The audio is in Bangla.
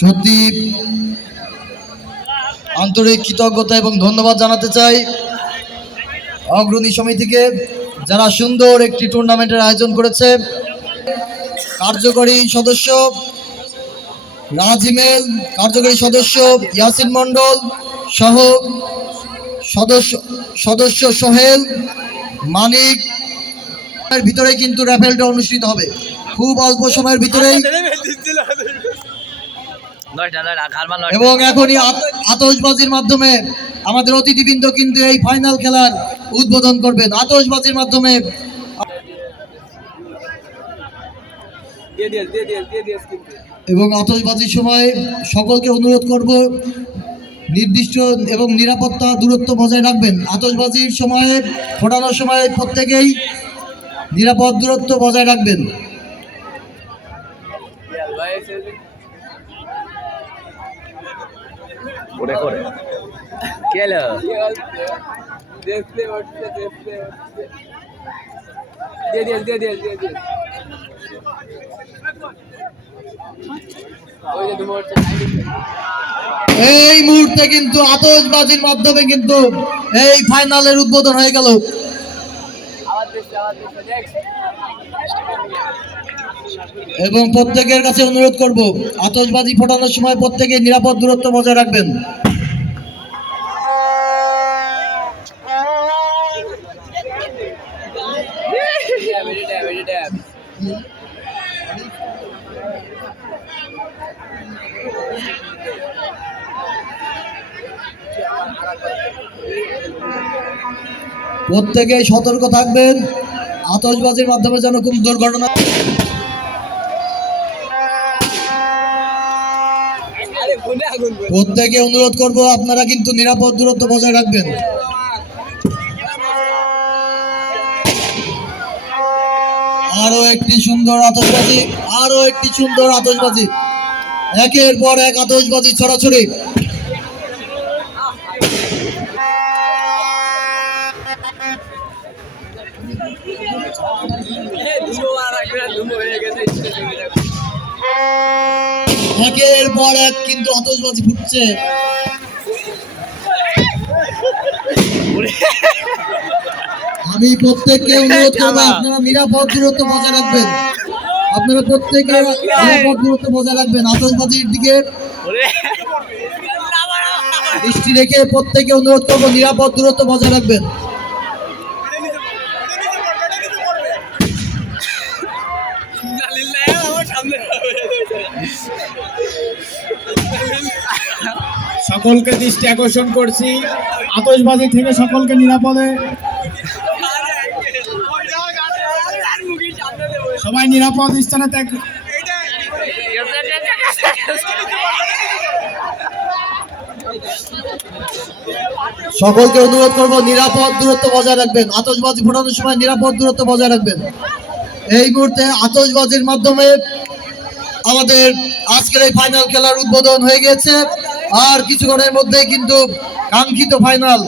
সত্যি আন্তরিক কৃতজ্ঞতা এবং ধন্যবাদ জানাতে চাই অগ্রণী সমিতিকে যারা সুন্দর একটি টুর্নামেন্টের আয়োজন করেছে। কার্যকরী সদস্য রাজিমেল, কার্যকরী সদস্য ইয়াসিন মণ্ডল সহ সদস্য সদস্য সোহেল, মানিক। ভিতরে কিন্তু র্যাফেলটা অনুষ্ঠিত হবে। খুব অল্প সময়ের ভিতরেই এবং এখনই আত- আতশবাজির মাধ্যমে আমাদের অতিথিবৃন্দ কিন্তু এই ফাইনাল খেলার উদ্বোধন করবেন। আতশবাজির মাধ্যমে এবং আতশবাজির সময় সকলকে অনুরোধ করব নির্দিষ্ট এবং নিরাপত্তা দূরত্ব বজায় রাখবেন। আতশবাজির সময়ে ফোটানোর সময় প্রত্যেকেই নিরাপদ দূরত্ব বজায় রাখবেন। করে করে কে এলো দেখতে উঠছে দেখতে উঠছে দিয়ে দিয়ে দিয়ে দিয়ে দিয়ে দিয়ে ওই যে তুমি উঠছে এই মুহূর্তে কিন্তু আতশবাজির মাধ্যমে কিন্তু এই ফাইনালের উদ্বোধন হয়ে গেল। আওয়াজ দিচ্ছে আওয়াজ দিচ্ছে দেখ এবং প্রত্যেকের কাছে অনুরোধ করব, আতশবাজি ফোটানোর সময় প্রত্যেকে নিরাপদ দূরত্ব বজায় রাখবেন। প্রত্যেকে সতর্ক থাকবেন, আতশবাজির মাধ্যমে যেন কোনো দুর্ঘটনা প্রত্যেকে অনুরোধ করব আপনারা কিন্তু নিরাপদ দূরত্ব বজায় রাখবেন। আরও একটি সুন্দর আতশবাজি আরও একটি সুন্দর আতশবাজি। একের পর এক আতশবাজি ছড়াছড়ি। আর হয়ে গেছে একের পর এক কিন্তু আতশবাজি ফুটছে। আমি প্রত্যেককে অনুরোধ করব আপনারা নিরাপদ দূরত্ব বজায় রাখবেন। আপনারা প্রত্যেকে নিরাপদ দূরত্ব বজায় রাখবেন। আতশবাজির দিকে দৃষ্টি রেখে প্রত্যেকে অনুরোধ করব নিরাপদ দূরত্ব বজায় রাখবেন। সকলকে দৃষ্টি আকর্ষণ করছি। আতশবাজি থেকে সকলকে নিরাপদে। সবাই নিরাপদ স্থানে ত্যাগ সকলকে অনুরোধ করব, নিরাপদ দূরত্ব বজায় রাখবেন। আতশবাজি ফোটানোর সময় নিরাপদ দূরত্ব বজায় রাখবেন। এই মুহূর্তে আতশবাজির মাধ্যমে আমাদের আজকের এই ফাইনাল খেলার উদ্বোধন হয়ে গেছে। আর কিছুক্ষণের মধ্যেই কিন্তু কাঙ্ক্ষিত ফাইনাল